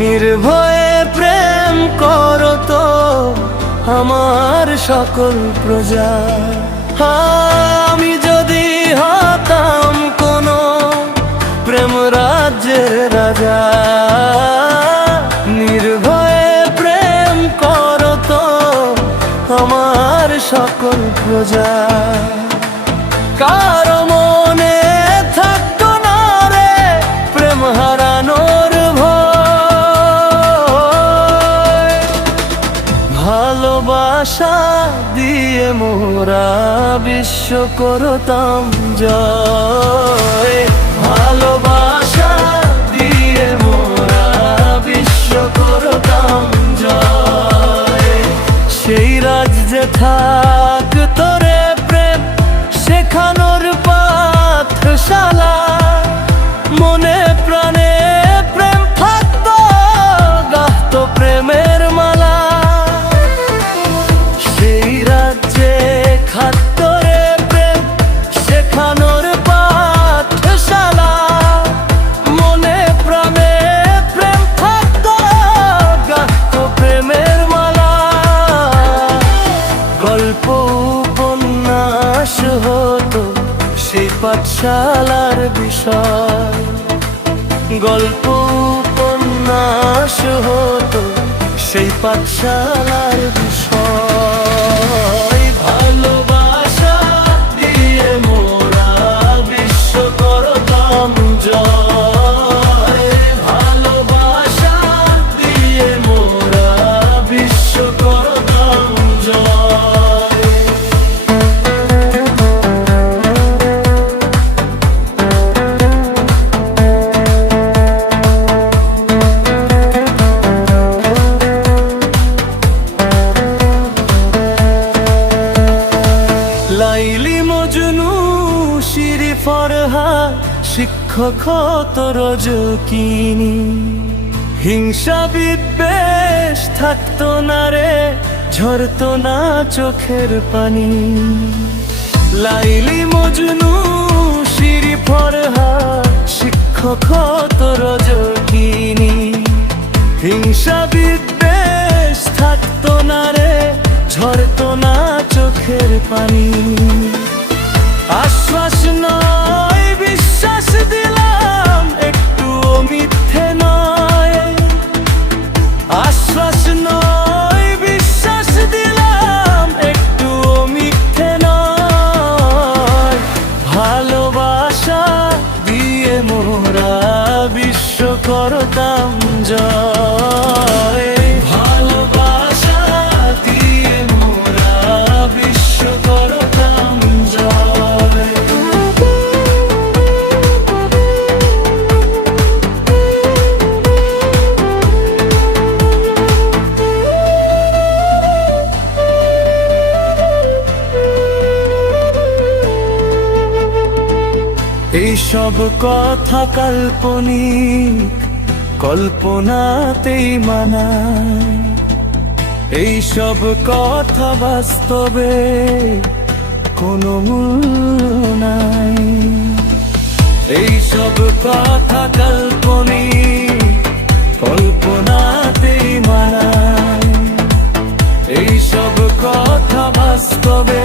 নির্ভয়ে প্রেম করতো আমার সকল প্রজা। আমি যদি হতাম কোনো প্রেম রাজ্যের রাজা, নির্ভয়ে প্রেম করতো আমার সকল প্রজা। কারো মনে থাকতো না রে প্রেম হারানোর ভয়। ভালোবাসা দিয়ে মোরা বিশ্ব করতাম জয়। ভালোবাসা দিয়ে মোরা বিশ্ব করতাম জয়। সেই রাজ্যে থাকতো রে প্রেম শেখানোর পাঠশালা। মনে প্রাণে প্রেম থাকতো, গাহতো প্রেমের মালা। সেই রাজ্যে খাতো রে প্রেম শেখানোর পাঠশালা। মনে প্রাণে প্রেম থাকতো, গাহতো প্রেমের মালা। গল্প উপন্যাস হতো সেই পাঠশালার বিষয়। গল্প উপন্যাস হতো সেই পাঠশালার বিষয়। ভালোবাসা দিয়ে মোরা বিশ্ব করতাম জয়। ভালোবাসা দিয়ে মোরা বিশ্ব করতাম জয়। লাইলি মজনু শিরি ফরহাদ শিক্ষক হতো রজকিনী। হিংসা বিদ্বেষ থাকতো না রে, ঝরতো না চোখের পানি। লাইলি মজনু শিরি ফরহাদ শিক্ষক হতো রজকিনী। হিংসা বিদ্বেষ থাকতো না রে, ঝরতো না চোখের পানি। আশ্বাস নয় বিশ্বাস দিলাম, একটুও মিথ্যে নয়। আশ্বাস নয় বিশ্বাস দিলাম, একটুও মিথ্যে নয়। ভালোবাসা দিয়ে মোরা বিশ্ব করতাম জয়। ভালোবাসা দিয়ে মোরা বিশ্ব করতাম জয়। এইসব কথা কাল্পনিক, কল্পনাতেই মানায়। এইসব কথা বাস্তবে কোনো মূল্য নাই। এইসব কথা কাল্পনিক, কল্পনাতেই মানায়। এইসব কথা বাস্তবে